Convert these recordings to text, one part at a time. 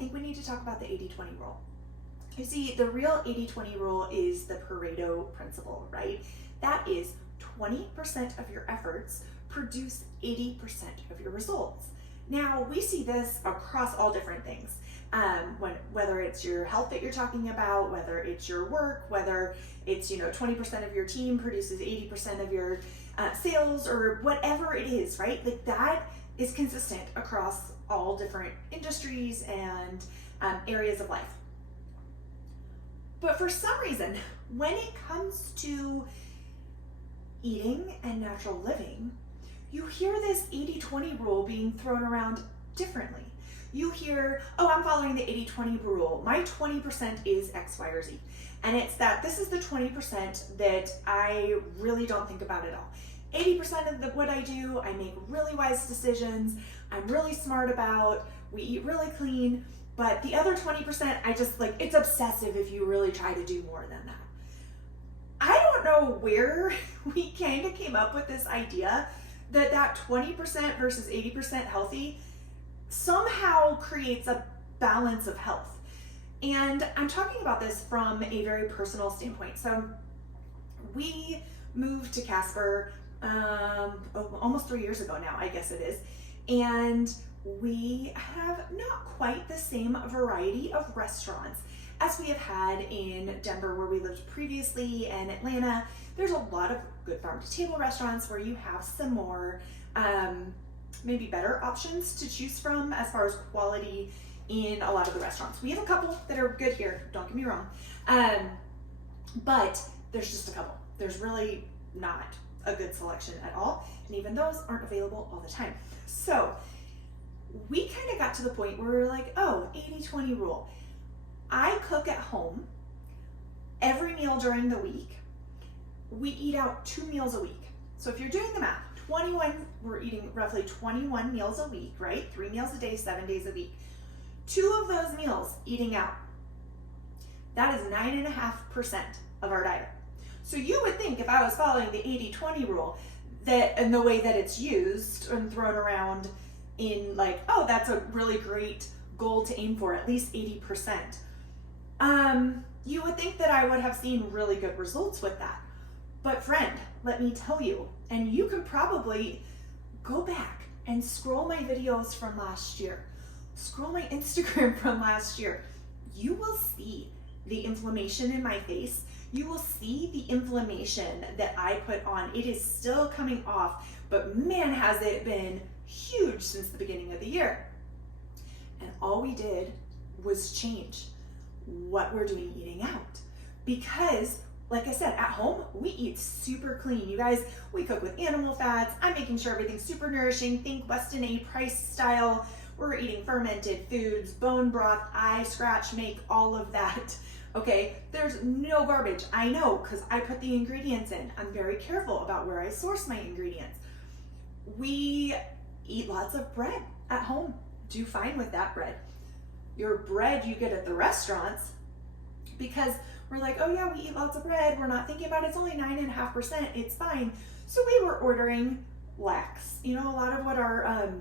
think we need to talk about the 80-20 rule. You see, the real 80-20 rule is the Pareto Principle, right? That is 20% of your efforts produce 80% of your results. Now, we see this across all different things. Whether it's your health that you're talking about, whether it's your work, whether it's 20% of your team produces 80% of your sales, or whatever it is, right? Like that is consistent across all different industries and areas of life. But for some reason, when it comes to eating and natural living, you hear this 80-20 rule being thrown around differently. You hear, oh, I'm following the 80-20 rule. My 20% is X, Y, or Z. And it's that this is the 20% that I really don't think about at all. 80% of what I do, I make really wise decisions. I'm really smart about. We eat really clean. But the other 20%, I just it's obsessive if you really try to do more than that. I don't know where we kind of came up with this idea that 20% versus 80% healthy somehow creates a balance of health. And I'm talking about this from a very personal standpoint. So we moved to Casper almost 3 years ago now, I guess it is. And we have not quite the same variety of restaurants as we have had in Denver, where we lived previously, and Atlanta. There's a lot of good farm-to-table restaurants where you have some more maybe better options to choose from as far as quality in a lot of the restaurants. We have a couple that are good here, don't get me wrong, but there's just a couple. There's really not a good selection at all, and even those aren't available all the time. So we kind of got to the point where we were like, oh, 80-20 rule. I cook at home every meal during the week. We eat out 2 meals a week. So if you're doing the math, we're eating roughly 21 meals a week, right? 3 meals a day, 7 days a week. 2 of those meals eating out. That is 9.5% of our diet. So you would think if I was following the 80-20 rule, that and the way that it's used and thrown around in oh, that's a really great goal to aim for, at least 80%. You would think that I would have seen really good results with that. But friend, let me tell you, and you can probably go back and scroll my videos from last year, scroll my Instagram from last year, you will see the inflammation in my face. You will see the inflammation that I put on. It is still coming off, but man, has it been huge since the beginning of the year. And all we did was change what we're doing eating out. Because, like I said, at home, we eat super clean. You guys, we cook with animal fats. I'm making sure everything's super nourishing. Think Weston A. Price style. We're eating fermented foods, bone broth, I scratch, make all of that. Okay, there's no garbage. I know, because I put the ingredients in. I'm very careful about where I source my ingredients. We eat lots of bread at home. Do fine with that bread. Your bread you get at the restaurants, because we're like, oh yeah, we eat lots of bread. We're not thinking about it's only 9.5%. It's fine. So we were ordering lax. A lot of what our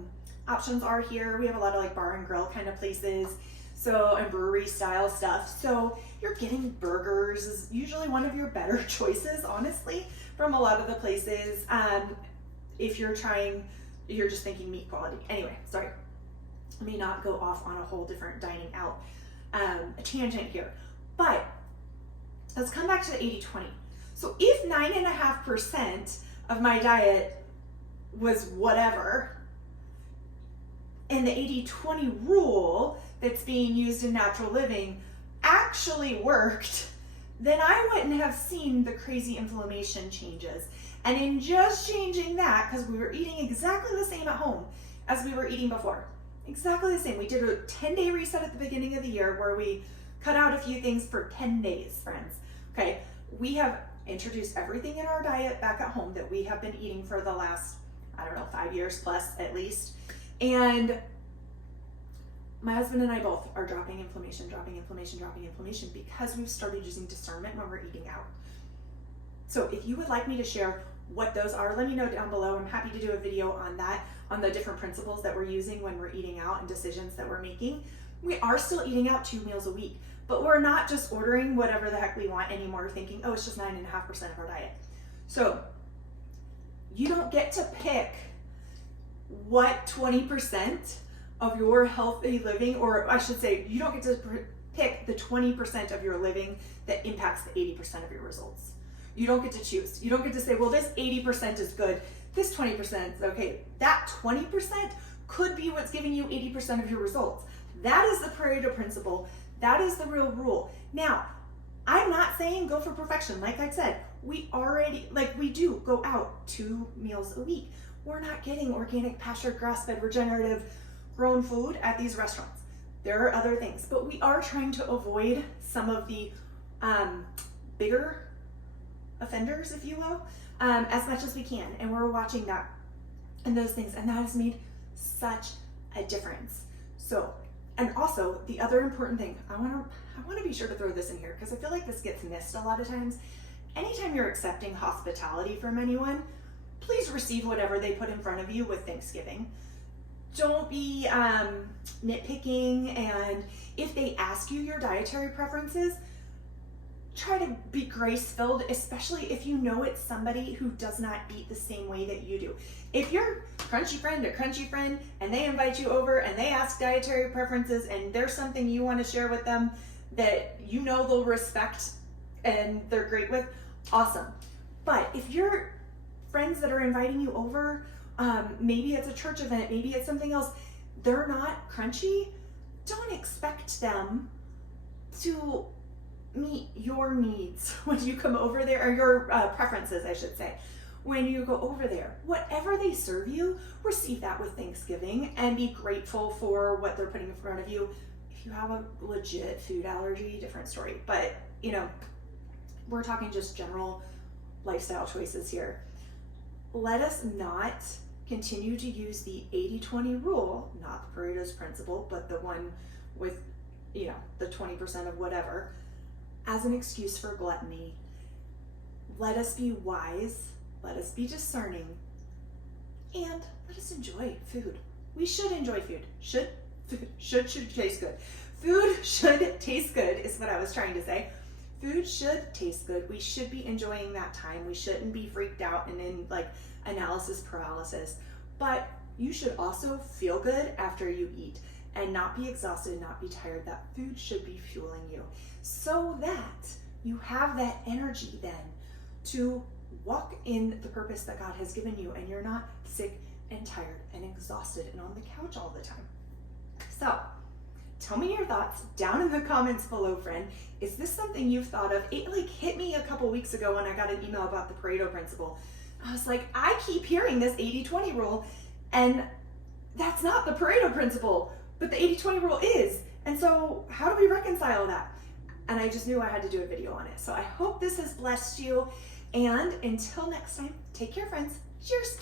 options are here. We have a lot of bar and grill kind of places. So, and brewery style stuff. So you're getting burgers is usually one of your better choices, honestly, from a lot of the places. If you're just thinking meat quality. Anyway, sorry. Let me not go off on a whole different dining out tangent here. But let's come back to the 80-20. So if 9.5% of my diet was whatever, and the 80-20 rule that's being used in natural living actually worked, then I wouldn't have seen the crazy inflammation changes. And in just changing that, because we were eating exactly the same at home as we were eating before, exactly the same. We did a 10-day reset at the beginning of the year where we cut out a few things for 10 days, friends. Okay, we have introduced everything in our diet back at home that we have been eating for the last, 5 years plus at least. And my husband and I both are dropping inflammation because we've started using discernment when we're eating out. So if you would like me to share what those are, let me know down below. I'm happy to do a video on that, on the different principles that we're using when we're eating out and decisions that we're making. We are still eating out 2 meals a week, but we're not just ordering whatever the heck we want anymore, thinking, oh, it's just 9.5% of our diet. So you don't get to pick what 20% of your healthy living, or I should say, you don't get to pick the 20% of your living that impacts the 80% of your results. You don't get to choose. You don't get to say, well, this 80% is good, this 20% is okay. That 20% could be what's giving you 80% of your results. That is the Pareto Principle. That is the real rule. Now, I'm not saying go for perfection. Like I said, we do go out 2 meals a week. We're not getting organic, pasture, grass-fed, regenerative, grown food at these restaurants. There are other things, but we are trying to avoid some of the bigger offenders, if you will, as much as we can. And we're watching that and those things, and that has made such a difference. So, and also the other important thing, I want to be sure to throw this in here because I feel like this gets missed a lot of times. Anytime you're accepting hospitality from anyone, please receive whatever they put in front of you with Thanksgiving. Don't be nitpicking, and if they ask you your dietary preferences, try to be grace-filled, especially if you know it's somebody who does not eat the same way that you do. If you're crunchy friend and they invite you over and they ask dietary preferences and there's something you want to share with them that you know they'll respect and they're great with, awesome. But if you're friends that are inviting you over, maybe it's a church event, maybe it's something else, they're not crunchy, don't expect them to meet your needs when you come over there, or your preferences, I should say, when you go over there. Whatever they serve you, receive that with Thanksgiving and be grateful for what they're putting in front of you. If you have a legit food allergy, different story. But, you know, we're talking just general lifestyle choices here. Let us not continue to use the 80-20 rule, not the Pareto's principle, but the one with, you know, the 20% of whatever, as an excuse for gluttony. Let us be wise, let us be discerning, and let us enjoy food. We should enjoy food. Should taste good. Food should taste good is what I was trying to say. Food should taste good. We should be enjoying that time. We shouldn't be freaked out and in like analysis paralysis. But you should also feel good after you eat and not be exhausted, not be tired. That food should be fueling you so that you have that energy then to walk in the purpose that God has given you, and you're not sick and tired and exhausted and on the couch all the time. So tell me your thoughts down in the comments below, friend. Is this something you've thought of? It hit me a couple weeks ago when I got an email about the Pareto Principle. I was like, I keep hearing this 80-20 rule, and that's not the Pareto Principle, but the 80-20 rule is. And so how do we reconcile that? And I just knew I had to do a video on it. So I hope this has blessed you. And until next time, take care, friends. Cheers.